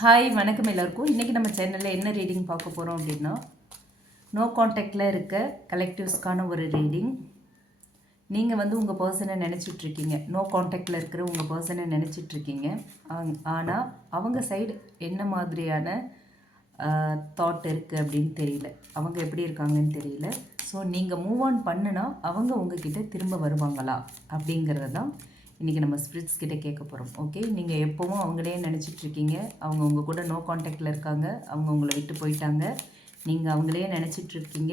Hi வணக்கம் எல்லாருக்கும். இன்றைக்கி நம்ம சேனலில் என்ன ரீடிங் பார்க்க போகிறோம் அப்படின்னா நோ காண்டாக்டில் இருக்க கலெக்டிவ்ஸ்க்கான ஒரு ரீடிங் நீங்கள் வந்து உங்கள் பர்சனை நினச்சிட்ருக்கீங்க நோ காண்டாக்டில் இருக்கிற உங்கள் பர்சனை நினச்சிட்ருக்கீங்க ஆனால் அவங்க சைடு என்ன மாதிரியான தாட் இருக்குது அப்படின்னு தெரியல. அவங்க எப்படி இருக்காங்கன்னு தெரியல. ஸோ நீங்கள் மூவ் ஆன் பண்ணுனா அவங்க உங்ககிட்ட திரும்ப வருவாங்களா? அப்படிங்கிறது தான் இன்றைக்கி நம்ம ஸ்பிரிட்ஸ் கிட்டே கேட்க போகிறோம் ஓகே நீங்கள் எப்போவும் அவங்களே நினச்சிட்ருக்கீங்க அவங்க உங்கள் கூட நோ காண்டாக்டில் இருக்காங்க. அவங்க உங்களை விட்டு போயிட்டாங்க. நீங்கள் அவங்களே நினச்சிட்ருக்கீங்க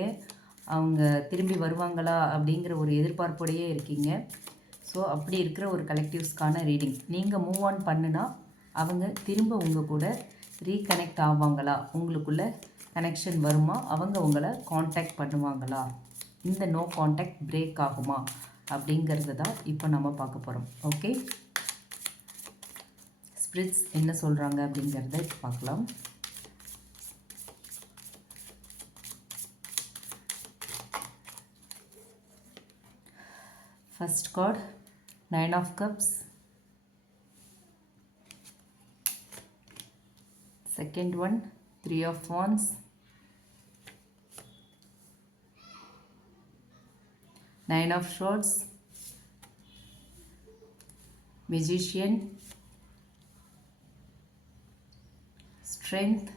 அவங்க திரும்பி வருவாங்களா அப்படிங்கிற ஒரு எதிர்பார்ப்போடையே இருக்கீங்க. ஸோ அப்படி இருக்கிற ஒரு கலெக்டிவ்ஸ்க்கான ரீடிங் நீங்கள் மூவ் ஆன் பண்ணுனா அவங்க திரும்ப உங்கள் கூட ரீகனெக்ட் ஆவாங்களா? உங்களுக்குள்ள கனெக்ஷன் வருமா? அவங்க உங்களை காண்டாக்ட் பண்ணுவாங்களா? இந்த நோ காண்டாக்ட் பிரேக் ஆகுமா? அப்படிங்கிறது தான் இப்போ நம்ம பார்க்க போகிறோம் ஓகே ஸ்பிரிட்ஸ் என்ன சொல்கிறாங்க அப்படிங்கிறத இப்போ பார்க்கலாம். First card nine of cups second one three of wands nine of swords. Magician strength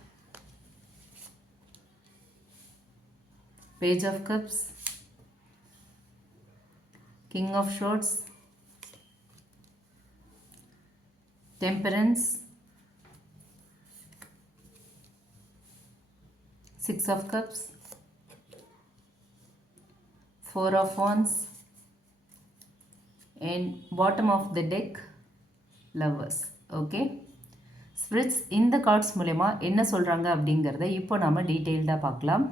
page of cups king of swords temperance six of cups four of wands and bottom of the deck lovers. Okay spirits இந்த cards மூலயமா என்ன சொல்கிறாங்க அப்படிங்கிறத இப்போ நாம் டீட்டெயில்டாக பார்க்கலாம்.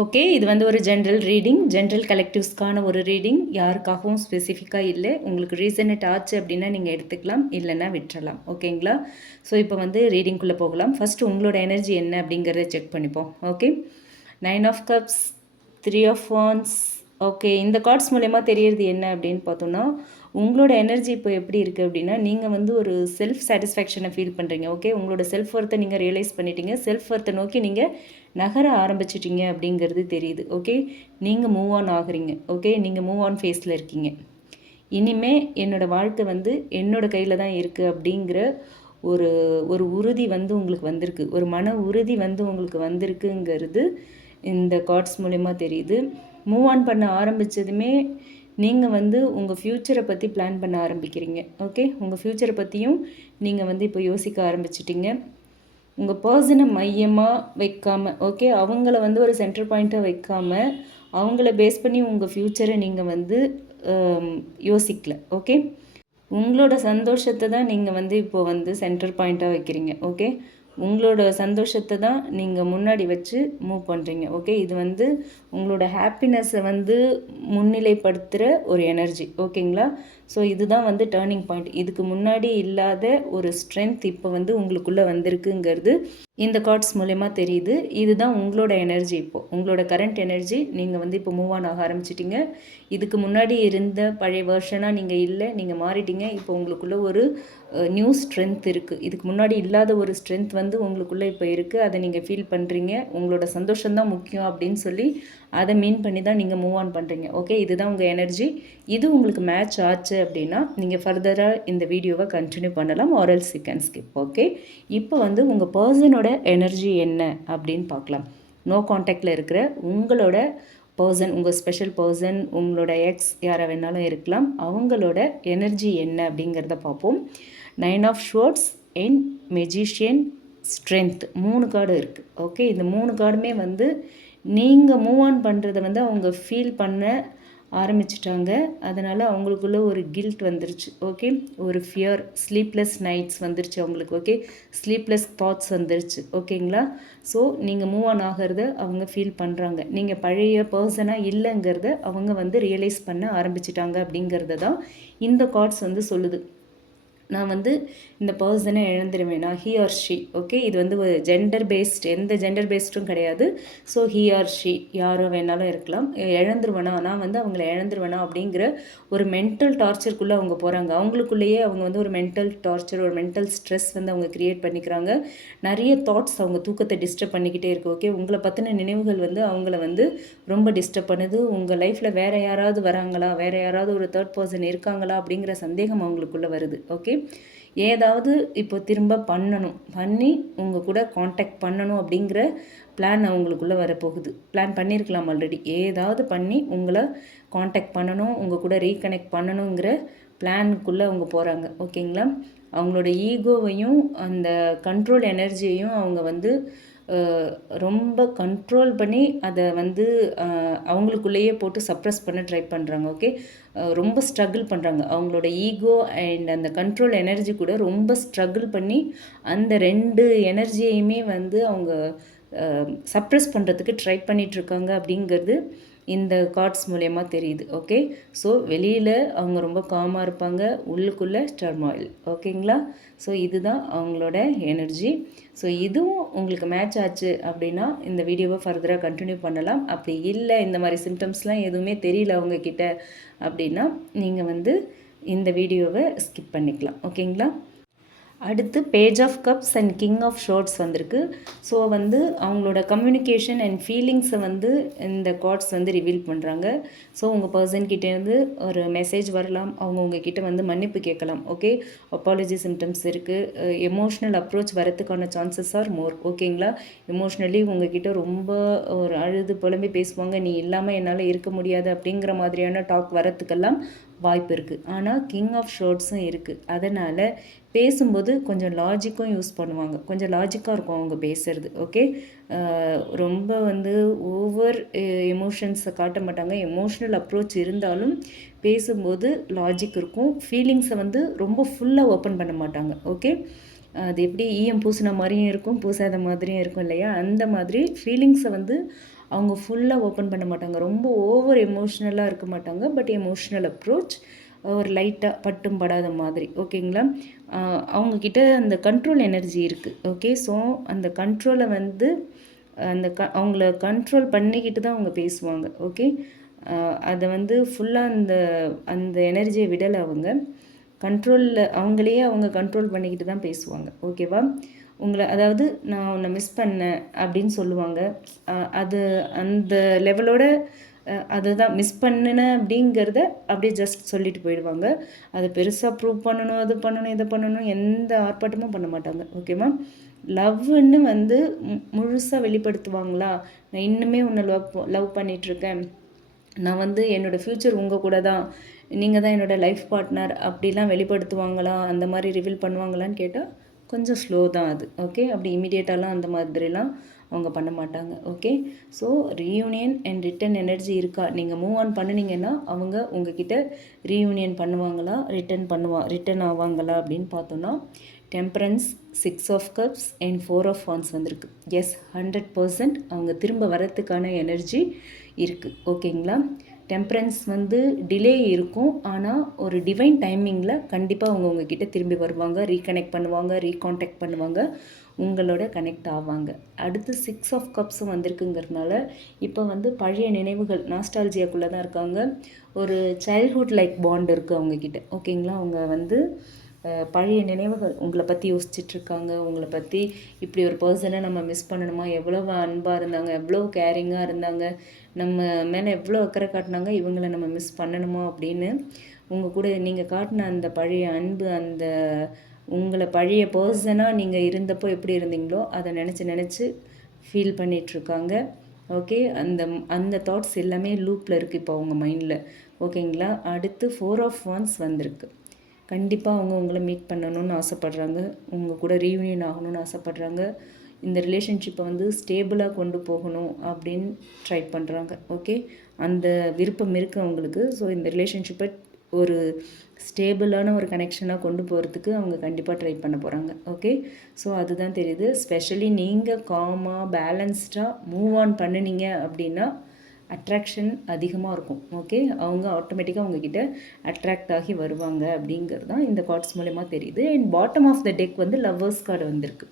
Okay இது வந்து ஒரு ஜென்ரல் ரீடிங் ஜென்ரல் கலெக்டிவ்ஸ்க்கான ஒரு ரீடிங் யாருக்காகவும் ஸ்பெசிஃபிக்காக இல்லை. உங்களுக்கு ரீசனட் ஆச்சு அப்படின்னா நீங்கள் எடுத்துக்கலாம். இல்லைன்னா விட்டுறலாம். ஓகேங்களா ஸோ இப்போ வந்து ரீடிங்குள்ளே போகலாம். ஃபஸ்ட்டு உங்களோட எனர்ஜி என்ன அப்படிங்கிறத செக் பண்ணிப்போம். Okay nine of cups three of wands okay இந்த கார்ட்ஸ் மூலயமா தெரியறது என்ன அப்படின்னு பார்த்தோன்னா உங்களோட எனர்ஜி இப்போ எப்படி இருக்குது அப்படின்னா நீங்கள் வந்து ஒரு செல்ஃப் சாட்டிஸ்ஃபேக்ஷனை ஃபீல் பண்ணுறீங்க ஓகே உங்களோட செல்ஃப் ஒர்த்தை நீங்கள் ரியலைஸ் பண்ணிட்டீங்க செல்ஃப் ஒர்த்தை நோக்கி நீங்கள் நகர ஆரம்பிச்சிட்டிங்க அப்படிங்கிறது தெரியுது ஓகே நீங்கள் மூவ் ஆன் ஆகுறீங்க ஓகே நீங்கள் மூவ் ஆன் ஃபேஸில் இருக்கீங்க. இனிமே என்னோடய வாழ்க்கை வந்து என்னோடய கையில் தான் இருக்குது அப்படிங்கிற ஒரு ஒரு உறுதி வந்து உங்களுக்கு வந்திருக்கு ஒரு மன உறுதி வந்து உங்களுக்கு வந்திருக்குங்கிறது இந்த கார்ட்ஸ் மூலயமா தெரியுது. மூவ் ஆன் பண்ண ஆரம்பித்ததுமே நீங்கள் வந்து உங்கள் ஃப்யூச்சரை பற்றி பிளான் பண்ண ஆரம்பிக்கிறீங்க. ஓகே உங்கள் ஃப்யூச்சரை பற்றியும் நீங்கள் வந்து இப்போ யோசிக்க ஆரம்பிச்சிட்டிங்க. உங்கள் பர்சனை மையமாக வைக்காமல் ஓகே அவங்கள வந்து ஒரு சென்டர் பாயிண்ட்டாக வைக்காமல் அவங்கள பேஸ் பண்ணி உங்கள் ஃப்யூச்சரை நீங்கள் வந்து um, யோசிக்கல ஓகே உங்களோட சந்தோஷத்தை தான் நீங்கள் வந்து இப்போது வந்து சென்டர் பாயிண்ட்டாக வைக்கிறீங்க ஓகே உங்களோட சந்தோஷத்தை தான் நீங்கள் முன்னாடி வச்சு மூவ் பண்ணுறீங்க ஓகே இது வந்து உங்களோட ஹாப்பினஸ்ஸை வந்து முன்னிலைப்படுத்துகிற ஒரு எனர்ஜி ஓகேங்களா ஸோ இதுதான் வந்து டேர்னிங் பாயிண்ட் இதுக்கு முன்னாடி இல்லாத ஒரு ஸ்ட்ரென்த் இப்போ வந்து உங்களுக்குள்ளே வந்திருக்குங்கிறது இந்த கார்ட்ஸ் மூலயமா தெரியுது. இதுதான் உங்களோட எனர்ஜி இப்போது உங்களோட கரண்ட் எனர்ஜி நீங்கள் வந்து இப்போ மூவ் ஆன் ஆக ஆரம்பிச்சிட்டிங்க. இதுக்கு முன்னாடி இருந்த பழைய வேர்ஷனாக நீங்கள் இல்லை நீங்கள் மாறிட்டீங்க. இப்போ உங்களுக்குள்ளே ஒரு நியூ ஸ்ட்ரென்த் இருக்குது இதுக்கு முன்னாடி இல்லாத ஒரு ஸ்ட்ரென்த் வந்து உங்களுக்குள்ளே இப்போ இருக்குது அதை நீங்கள் ஃபீல் பண்ணுறீங்க உங்களோட சந்தோஷம்தான் முக்கியம் அப்படின்னு சொல்லி அதை மீன் பண்ணி தான் நீங்கள் மூவ் ஆன் பண்ணுறீங்க ஓகே இதுதான் உங்கள் எனர்ஜி இது உங்களுக்கு மேட்ச் ஆச்சு அப்படின்னா நீங்கள் ஃபர்தராக இந்த வீடியோவை கண்டினியூ பண்ணலாம் ஆரல் சிக்கன் ஸ்கிப் ஓகே இப்போ வந்து உங்கள் பர்சனோட எனர்ஜி என்ன அப்படின்னு பார்க்கலாம். நோ காண்டாக்டில் இருக்கிற உங்களோட பர்சன் உங்கள் ஸ்பெஷல் பர்சன் உங்களோட எக்ஸ் யாரை வேணாலும் இருக்கலாம். அவங்களோட எனர்ஜி என்ன அப்படிங்கிறத பார்ப்போம். Nine of swords and magician strength மூணு கார்டு இருக்குது ஓகே இந்த மூணு கார்டுமே வந்து நீங்கள் மூவ் ஆன் பண்ணுறத வந்து அவங்க ஃபீல் பண்ண ஆரம்பிச்சிட்டாங்க. அதனால் அவங்களுக்குள்ள ஒரு கில்ட் வந்துருச்சு. ஓகே ஒரு ஃபியர் ஸ்லீப்லெஸ் நைட்ஸ் வந்துருச்சு அவங்களுக்கு. ஓகே ஸ்லீப்லெஸ் தாட்ஸ் வந்துருச்சு. ஓகேங்களா ஸோ நீங்கள் மூவ் ஆன் ஆகிறத அவங்க ஃபீல் பண்ணுறாங்க நீங்கள் பழைய பர்சனாக இல்லைங்கிறத அவங்க வந்து ரியலைஸ் பண்ண ஆரம்பிச்சிட்டாங்க அப்படிங்கிறத தான் இந்த கார்ட்ஸ் வந்து சொல்லுது. நான் வந்து இந்த பர்சனை இழந்துருவேனா? ஹி ஆர் ஷி ஓகே இது வந்து ஒரு ஜெண்டர் பேஸ்ட் எந்த ஜெண்டர் பேஸ்டும் கிடையாது. ஸோ ஹி ஆர் ஷி யாரோ வேணாலும் இருக்கலாம். இழந்துருவேனா? நான் வந்து அவங்கள இழந்துருவேனா அப்படிங்கிற ஒரு மென்டல் டார்ச்சருக்குள்ளே அவங்க போகிறாங்க அவங்களுக்குள்ளேயே அவங்க வந்து ஒரு மென்டல் டார்ச்சர் ஒரு மென்டல் ஸ்ட்ரெஸ் வந்து அவங்க க்ரியேட் பண்ணிக்கிறாங்க. நிறைய தாட்ஸ் அவங்க தூக்கத்தை டிஸ்டர்ப் பண்ணிக்கிட்டே இருக்குது ஓகே உங்களை பற்றின நினைவுகள் வந்து அவங்கள வந்து ரொம்ப டிஸ்டர்ப் பண்ணுது. உங்கள் லைஃப்பில் வேறு யாராவது வராங்களா? வேறு யாராவது ஒரு தேர்ட் பர்சன் இருக்காங்களா? அப்படிங்கிற சந்தேகம் அவங்களுக்குள்ளே வருது. ஓகே ஏதாவது இப்போ திரும்ப பண்ணணும் பண்ணி உங்கள் கூட காண்டாக்ட் பண்ணணும் அப்படிங்கிற பிளான் அவங்களுக்குள்ளே வரப்போகுது. பிளான் பண்ணியிருக்கலாம் ஆல்ரெடி ஏதாவது பண்ணி உங்களை காண்டாக்ட் பண்ணணும் உங்கள் கூட ரீகனெக்ட் பண்ணணுங்கிற பிளானுக்குள்ளே அவங்க போகிறாங்க ஓகேங்களா அவங்களோட ஈகோவையும் அந்த கண்ட்ரோல் எனர்ஜியையும் அவங்க வந்து ரொம்ப கண்ட்ரோல் பண்ணி அதை வந்து அவங்களுக்குள்ளேயே போட்டு சப்ரஸ் பண்ண ட்ரை பண்ணுறாங்க ஓகே ரொம்ப ஸ்ட்ரகிள் பண்ணுறாங்க அவங்களோட ஈகோ அண்ட் அந்த கண்ட்ரோல் எனர்ஜி கூட ரொம்ப ஸ்ட்ரகிள் பண்ணி அந்த ரெண்டு எனர்ஜியையுமே வந்து அவங்க சப்ரஸ் பண்ணுறதுக்கு ட்ரை பண்ணிகிட்ருக்காங்க அப்படிங்கிறது இந்த கார்ட்ஸ் மூலயமா தெரியுது ஓகே ஸோ வெளியில் அவங்க ரொம்ப காமாக இருப்பாங்க உள்ளுக்குள்ளே டர்மாயில் ஓகேங்களா ஸோ இதுதான் அவங்களோட எனர்ஜி ஸோ இதுவும் உங்களுக்கு மேட்ச் ஆச்சு அப்படின்னா இந்த வீடியோவை ஃபர்தராக கண்டினியூ பண்ணலாம். அப்படி இல்லை இந்த மாதிரி சிம்டம்ஸ்லாம் எதுவுமே தெரியல அவங்கக்கிட்ட அப்படின்னா நீங்கள் வந்து இந்த வீடியோவை ஸ்கிப் பண்ணிக்கலாம் ஓகேங்களா அடுத்து page of cups and king of swords வந்திருக்கு. ஸோ வந்து அவங்களோட கம்யூனிகேஷன் அண்ட் ஃபீலிங்ஸை வந்து இந்த கார்ட்ஸ் வந்து ரிவீல் பண்ணுறாங்க ஸோ உங்கள் பர்சன்கிட்டேருந்து ஒரு மெசேஜ் வரலாம். அவங்க உங்ககிட்ட வந்து மன்னிப்பு கேட்கலாம். ஓகே அப்பாலஜி சிம்டம்ஸ் இருக்குது எமோஷ்னல் அப்ரோச் வரத்துக்கான சான்சஸ் ஆர் மோர் ஓகேங்களா எமோஷ்னலி உங்ககிட்ட ரொம்ப ஒரு அழுது புலம்பி பேசுவாங்க. நீ இல்லாமல் என்னால் இருக்க முடியாது அப்படிங்கிற மாதிரியான டாக் வரத்துக்கெல்லாம் வாய்ப்பு இருக்குது ஆனால் கிங் ஆஃப் ஷோர்ட்ஸும் இருக்குது அதனால் பேசும்போது கொஞ்சம் லாஜிக்கும் யூஸ் பண்ணுவாங்க. கொஞ்சம் லாஜிக்காக இருக்கும் அவங்க பேசுகிறது ஓகே ரொம்ப வந்து ஓவர் எமோஷன்ஸை காட்ட மாட்டாங்க. எமோஷ்னல் அப்ரோச் இருந்தாலும் பேசும்போது லாஜிக் இருக்கும். ஃபீலிங்ஸை வந்து ரொம்ப ஃபுல்லாக ஓப்பன் பண்ண மாட்டாங்க ஓகே அது எப்படி ஈயம் பூசின மாதிரியும் இருக்கும் பூசாத மாதிரியும் இருக்கும் இல்லையா? அந்த மாதிரி ஃபீலிங்ஸை வந்து அவங்க ஃபுல்லாக ஓப்பன் பண்ண மாட்டாங்க. ரொம்ப ஓவர் எமோஷ்னலாக இருக்க மாட்டாங்க. பட் எமோஷ்னல் அப்ரோச் ஒரு லைட்டாக பட்டும் படாத மாதிரி ஓகேங்களா அவங்கக்கிட்ட அந்த கண்ட்ரோல் எனர்ஜி இருக்குது ஓகே ஸோ அந்த கண்ட்ரோலை வந்து அந்த க அவங்கள கண்ட்ரோல் பண்ணிக்கிட்டு தான் அவங்க பேசுவாங்க ஓகே அதை வந்து ஃபுல்லாக அந்த அந்த எனர்ஜியை விடலை அவங்க. கண்ட்ரோலில் அவங்களையே அவங்க கண்ட்ரோல் பண்ணிக்கிட்டு தான் பேசுவாங்க ஓகேவா உங்களை அதாவது நான் உன்னை மிஸ் பண்ணேன் அப்படின்னு சொல்லுவாங்க. அது அந்த லெவலோட அதுதான் மிஸ் பண்ணினேன் அப்படிங்கிறத அப்படியே ஜஸ்ட் சொல்லிட்டு போயிடுவாங்க. அதை பெருசாக ப்ரூவ் பண்ணணும் அது பண்ணணும் இதை பண்ணணும் எந்த ஆர்ப்பாட்டமும் பண்ண மாட்டாங்க. ஓகேவா லவ்ன்னு வந்து முழுசாக வெளிப்படுத்துவாங்களா? நான் இன்னுமே உன்னை லவ் லவ் பண்ணிகிட்ருக்கேன் நான் வந்து என்னோடய ஃப்யூச்சர் உங்கள் கூட தான். நீங்கள் தான் என்னோடய லைஃப் பார்ட்னர் அப்படிலாம் வெளிப்படுத்துவாங்களா? அந்த மாதிரி ரிவீல் பண்ணுவாங்களான்னு கேட்டால் கொஞ்சம் ஸ்லோ தான் அது. ஓகே அப்படி இமீடியட்டாலாம் அந்த மாதிரிலாம் அவங்க பண்ண மாட்டாங்க okay so reunion and return energy இருக்கா? நீங்கள் மூவ் ஆன் பண்ணினீங்கன்னா அவங்க உங்ககிட்ட ரீயூனியன் பண்ணுவாங்களா? ரிட்டன் பண்ணுவா ரிட்டன் ஆவாங்களா? அப்படின்னு பார்த்தோன்னா temperance six of cups and four of fans வந்திருக்கு. எஸ் ஹண்ட்ரட் பர்சன்ட் அவங்க திரும்ப வரத்துக்கான எனர்ஜி இருக்குது ஓகேங்களா டெம்பரன்ஸ் வந்து டிலே இருக்கும். ஆனால் ஒரு டிவைன் டைமிங்கில் கண்டிப்பாக அவங்க உங்ககிட்ட திரும்பி வருவாங்க ரீகனெக்ட் பண்ணுவாங்க ரீகான்டாக்ட் பண்ணுவாங்க உங்களோட கனெக்ட் ஆவாங்க. அடுத்து சிக்ஸ் ஆஃப் கப்ஸும் வந்திருக்குங்கிறதுனால இப்போ வந்து பழைய நினைவுகள் நாஸ்டாலஜியாக்குள்ளே தான் இருக்காங்க. ஒரு சைல்ட்ஹுட் லைக் பாண்ட் இருக்குது அவங்கக்கிட்ட ஓகேங்களா அவங்க வந்து பழைய நினைவுகள் உங்களை பற்றி யோசிச்சிட்ருக்காங்க. உங்களை பற்றி இப்படி ஒரு பர்சனை நம்ம மிஸ் பண்ணணுமா? எவ்வளோ அன்பாக இருந்தாங்க? எவ்வளோ கேரிங்காக இருந்தாங்க? நம்ம மேலே எவ்வளோ அக்கறை காட்டினாங்க? இவங்களை நம்ம மிஸ் பண்ணணுமா? அப்படின்னு உங்கள் கூட நீங்கள் காட்டின அந்த பழைய அன்பு அந்த உங்களை பழைய பர்சனாக நீங்கள் இருந்தப்போ எப்படி இருந்தீங்களோ அதை நினச்சி நினச்சி ஃபீல் பண்ணிகிட்ருக்காங்க ஓகே அந்த அந்த தாட்ஸ் எல்லாமே லூப்பில் இருக்குது இப்போ அவங்க மைண்டில் ஓகேங்களா அடுத்து ஃபோர் ஆஃப் ஒன்ஸ் வந்திருக்கு. கண்டிப்பாக அவங்க உங்களை மீட் பண்ணணும்னு ஆசைப்பட்றாங்க. உங்கள் கூட ரீயூனியன் ஆகணும்னு ஆசைப்பட்றாங்க. இந்த ரிலேஷன்ஷிப்பை வந்து ஸ்டேபிளாக கொண்டு போகணும் அப்படின்னு ட்ரை பண்ணுறாங்க ஓகே அந்த விருப்பம் இருக்குது அவங்களுக்கு. ஸோ இந்த ரிலேஷன்ஷிப்பை ஒரு ஸ்டேபிளான ஒரு கனெக்ஷனாக கொண்டு போகிறதுக்கு அவங்க கண்டிப்பாக ட்ரை பண்ண போகிறாங்க ஓகே ஸோ அதுதான் தெரியுது. ஸ்பெஷலி நீங்கள் காமாக பேலன்ஸ்டாக மூவ் ஆன் பண்ணினீங்க அப்படின்னா அட்ராக்ஷன் அதிகமாக இருக்கும். ஓகே அவங்க ஆட்டோமேட்டிக்காக உங்ககிட்ட அட்ராக்ட் ஆகி வருவாங்க அப்படிங்கிறது தான் இந்த கார்ட்ஸ் மூலயமா தெரியுது. And bottom of the deck வந்து லவ்வர்ஸ் கார்டு வந்திருக்கு.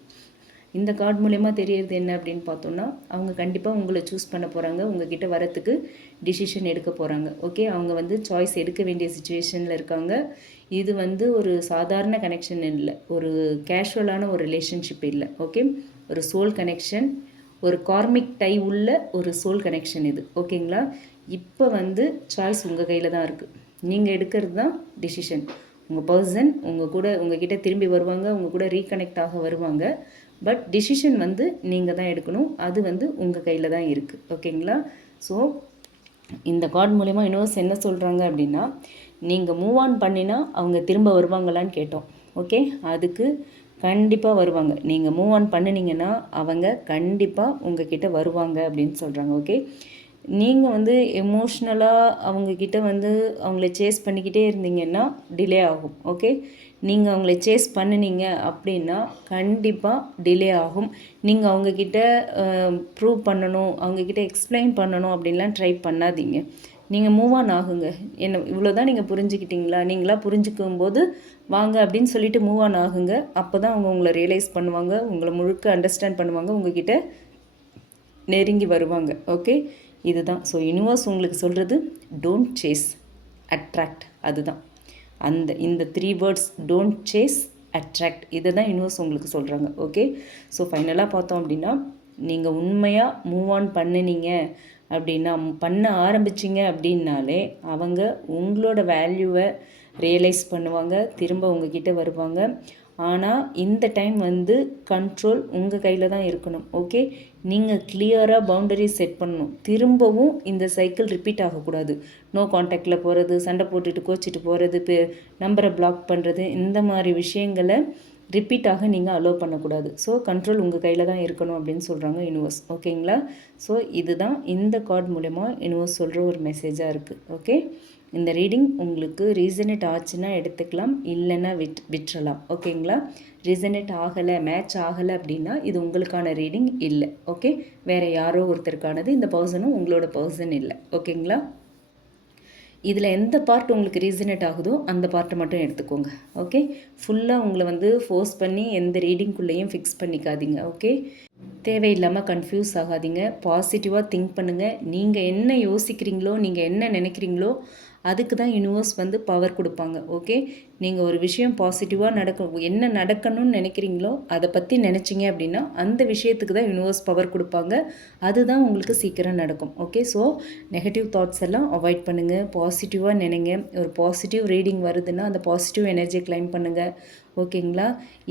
இந்த கார்டு மூலயமா தெரியறது என்ன அப்படின்னு பார்த்தோன்னா அவங்க கண்டிப்பாக உங்களை சூஸ் பண்ண போகிறாங்க உங்ககிட்ட வரத்துக்கு டிசிஷன் எடுக்க போகிறாங்க ஓகே அவங்க வந்து சாய்ஸ் எடுக்க வேண்டிய சுச்சுவேஷனில் இருக்காங்க. இது வந்து ஒரு சாதாரண கனெக்ஷன் இல்லை. ஒரு கேஷுவலான ஒரு ரிலேஷன்ஷிப் இல்லை. ஓகே ஒரு சோல் கனெக்ஷன் ஒரு கார்மிக் டை உள்ள ஒரு சோல் கனெக்ஷன் இது. ஓகேங்களா இப்போ வந்து சாய்ஸ் உங்கள் கையில் தான் இருக்குது நீங்கள் எடுக்கிறது தான் டிசிஷன் உங்கள் பர்சன் உங்கள் கூட உங்கள் கிட்டே திரும்பி வருவாங்க உங்கள் கூட ரீகனெக்ட் ஆக வருவாங்க. பட் டிசிஷன் வந்து நீங்கள் தான் எடுக்கணும். அது வந்து உங்கள் கையில் தான் இருக்குது ஓகேங்களா ஸோ இந்த கார்டு மூலயமா இன்னொரு என்ன சொல்கிறாங்க அப்படின்னா நீங்கள் மூவ் ஆன் பண்ணினா அவங்க திரும்ப வருவாங்களான்னு கேட்டோம். ஓகே அதுக்கு கண்டிப்பாக வருவாங்க. நீங்கள் மூவ் ஆன் பண்ணினீங்கன்னா அவங்க கண்டிப்பாக உங்ககிட்ட வருவாங்க அப்படின்னு சொல்கிறாங்க ஓகே நீங்கள் வந்து எமோஷ்னலாக அவங்கக்கிட்ட வந்து அவங்கள சேஸ் பண்ணிக்கிட்டே இருந்தீங்கன்னா டிலே ஆகும் ஓகே நீங்கள் அவங்கள சேஸ் பண்ணினீங்க அப்படின்னா கண்டிப்பாக டிலே ஆகும். நீங்கள் அவங்கக்கிட்ட ப்ரூவ் பண்ணணும் அவங்கக்கிட்ட எக்ஸ்பிளைன் பண்ணணும் அப்படின்லாம் ட்ரை பண்ணாதீங்க. நீங்கள் மூவ் ஆன் ஆகுங்க. என்ன இவ்வளோ தான் நீங்கள் புரிஞ்சுக்கிட்டீங்களா? நீங்களாக புரிஞ்சுக்கும் போது வாங்க அப்படின்னு சொல்லிட்டு மூவ் ஆன் ஆகுங்க. அப்போ தான் அவங்க உங்களை ரியலைஸ் பண்ணுவாங்க உங்களை முழுக்க அண்டர்ஸ்டாண்ட் பண்ணுவாங்க உங்ககிட்ட நெருங்கி வருவாங்க. ஓகே இதுதான். ஸோ யூனிவர்ஸ் உங்களுக்கு சொல்கிறது டோன்ட் சேஸ் அட்ராக்ட் அதுதான். அந்த இந்த three words don't chase attract இதை தான் யூனிவர்ஸ் உங்களுக்கு சொல்கிறாங்க ஓகே ஸோ ஃபைனலாக பார்த்தோம் அப்படின்னா நீங்கள் உண்மையாக மூவ் ஆன் பண்ணினீங்க. அப்படின்னா பண்ண ஆரம்பிச்சிங்க அப்படின்னாலே அவங்க உங்களோட வேல்யூவை ரியலைஸ் பண்ணுவாங்க திரும்ப உங்ககிட்ட வருவாங்க. ஆனால் இந்த டைம் வந்து கண்ட்ரோல் உங்கள் கையில் தான் இருக்கணும் ஓகே நீங்கள் கிளியராக பவுண்டரி செட் பண்ணணும். திரும்பவும் இந்த சைக்கிள் ரிப்பீட் ஆகக்கூடாது. நோ காண்டாக்டில் போகிறது சண்டை போட்டுட்டு கோச்சிட்டு போகிறது நம்பரை பிளாக் பண்ணுறது இந்த மாதிரி விஷயங்களை ரிப்பீட்டாக நீங்கள் அலோவ் பண்ணக்கூடாது. ஸோ கண்ட்ரோல் உங்கள் கையில் தான் இருக்கணும் அப்படின்னு சொல்கிறாங்க யூனிவர்ஸ் ஓகேங்களா ஸோ இதுதான் இந்த கார்டு மூலயமா யூனிவர்ஸ் சொல்கிற ஒரு மெசேஜாக இருக்குது ஓகே இந்த ரீடிங் உங்களுக்கு ரீசனேட் ஆச்சுன்னா எடுத்துக்கலாம் இல்லைன்னா விட் விட்டுறலாம். ஓகேங்களா ரீசனேட் ஆகலை மேட்ச் ஆகலை அப்படின்னா இது உங்களுக்கான ரீடிங் இல்லை. ஓகே வேறு யாரோ ஒருத்தருக்கானது இந்த பர்சனும் உங்களோட பர்சன் இல்லை. ஓகேங்களா இதில் எந்த பார்ட் உங்களுக்கு ரீசனேட் ஆகுதோ அந்த பார்ட்டை மட்டும் எடுத்துக்கோங்க ஓகே ஃபுல்லாக உங்களை வந்து ஃபோர்ஸ் பண்ணி எந்த ரீடிங்குள்ளேயும் ஃபிக்ஸ் பண்ணிக்காதீங்க ஓகே தேவையில்லாமல் கன்ஃபியூஸ் ஆகாதீங்க. பாசிட்டிவாக திங்க் பண்ணுங்கள் நீங்கள் என்ன யோசிக்கிறீங்களோ நீங்கள் என்ன நினைக்கிறீங்களோ அதுக்கு தான் யூனிவர்ஸ் வந்து பவர் கொடுப்பாங்க ஓகே நீங்கள் ஒரு விஷயம் பாசிட்டிவாக நடக்க என்ன நடக்கணும்னு நினைக்கிறீங்களோ அதை பற்றி நினச்சிங்க அப்படின்னா அந்த விஷயத்துக்கு தான் யூனிவர்ஸ் பவர் கொடுப்பாங்க. அதுதான் உங்களுக்கு சீக்கிரம் நடக்கும் ஓகே ஸோ நெகட்டிவ் தாட்ஸ் எல்லாம் அவாய்ட் பண்ணுங்கள் பாசிட்டிவாக நினைங்க. ஒரு பாசிட்டிவ் ரீடிங் வருதுன்னா அந்த பாசிட்டிவ் எனர்ஜியை கிளைம் பண்ணுங்கள் ஓகேங்களா?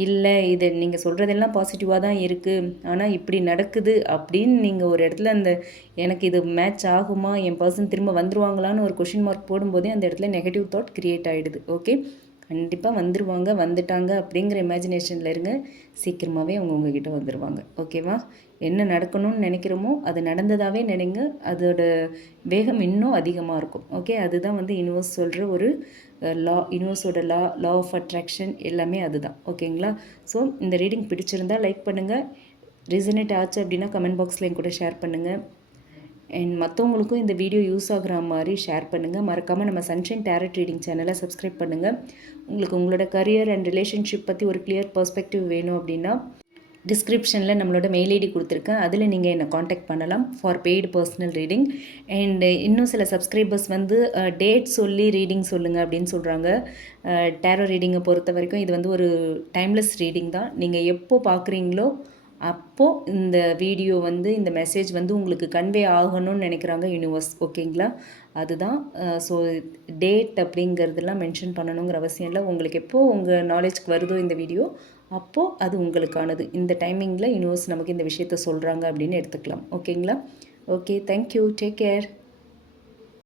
இல்லை இது நீங்கள் சொல்கிறதெல்லாம் பாசிட்டிவாக தான் இருக்குது ஆனால் இப்படி நடக்குது அப்படின்னு நீங்கள் ஒரு இடத்துல அந்த எனக்கு இது மேட்ச் ஆகுமா? என் பர்சன் திரும்ப வந்துருவாங்களான்னு ஒரு கொஷின் மார்க் போடும்போதே அந்த இடத்துல நெகட்டிவ் தாட் க்ரியேட் ஆகிடுது ஓகே கண்டிப்பாக வந்துடுவாங்க வந்துட்டாங்க அப்படிங்கிற இமேஜினேஷனில் இருங்க. சீக்கிரமாகவே அவங்க உங்ககிட்ட வந்துடுவாங்க ஓகேவா என்ன நடக்கணும்னு நினைக்கிறோமோ அது நடந்ததாகவே நினைங்க. அதோட வேகம் இன்னும் அதிகமாக இருக்கும். ஓகே அதுதான் வந்து யூனிவர்ஸ் சொல்கிற ஒரு லா யூனிவர்ஸோட லா லா ஆஃப் அட்ராக்ஷன் எல்லாமே அதுதான். ஓகேங்களா ஸோ இந்த ரீடிங் பிடிச்சிருந்தால் லைக் பண்ணுங்கள் ரீசனேட் ஆச்சு அப்படின்னா கமெண்ட் பாக்ஸில் என் கூட ஷேர் பண்ணுங்கள் அண்ட் மற்றவங்களுக்கும் இந்த வீடியோ யூஸ் ஆகிற மாதிரி ஷேர் பண்ணுங்கள் மறக்காமல் நம்ம சன்ஷைன் டேரட் ரீடிங் சேனலை சப்ஸ்கிரைப் பண்ணுங்கள் உங்களுக்கு உங்களோட கரியர் அண்ட் ரிலேஷன்ஷிப் பற்றி ஒரு கிளியர் பர்ஸ்பெக்டிவ் வேணும் அப்படின்னா டிஸ்கிரிப்ஷனில் நம்மளோட மெயில் ஐடி கொடுத்துருக்கேன். அதில் நீங்கள் என்னை காண்டாக்ட் பண்ணலாம் for paid personal reading and இன்னும் சில சப்ஸ்கிரைபர்ஸ் வந்து டேட் சொல்லி ரீடிங் சொல்லுங்கள் அப்படின்னு சொல்கிறாங்க டேரோ ரீடிங்கை பொறுத்த வரைக்கும் இது வந்து ஒரு டைம்லெஸ் ரீடிங் தான். நீங்கள் எப்போ பார்க்குறீங்களோ அப்போது இந்த வீடியோ வந்து இந்த மெசேஜ் வந்து உங்களுக்கு கன்வே ஆகணும்னு நினைக்கிறாங்க யூனிவர்ஸ் ஓகேங்களா அதுதான் ஸோ டேட் அப்படிங்கிறதுலாம் மென்ஷன் பண்ணணுங்கிற அவசியம் இல்லை. உங்களுக்கு எப்போது உங்கள் நாலேஜ்க்கு வருதோ இந்த வீடியோ அப்போது அது உங்களுக்கானது. இந்த டைமிங்கில் யூனிவர்ஸ் நமக்கு இந்த விஷயத்த சொல்கிறாங்க அப்படின்னு எடுத்துக்கலாம். ஓகேங்களா ஓகே தேங்க்யூ டேக் கேர்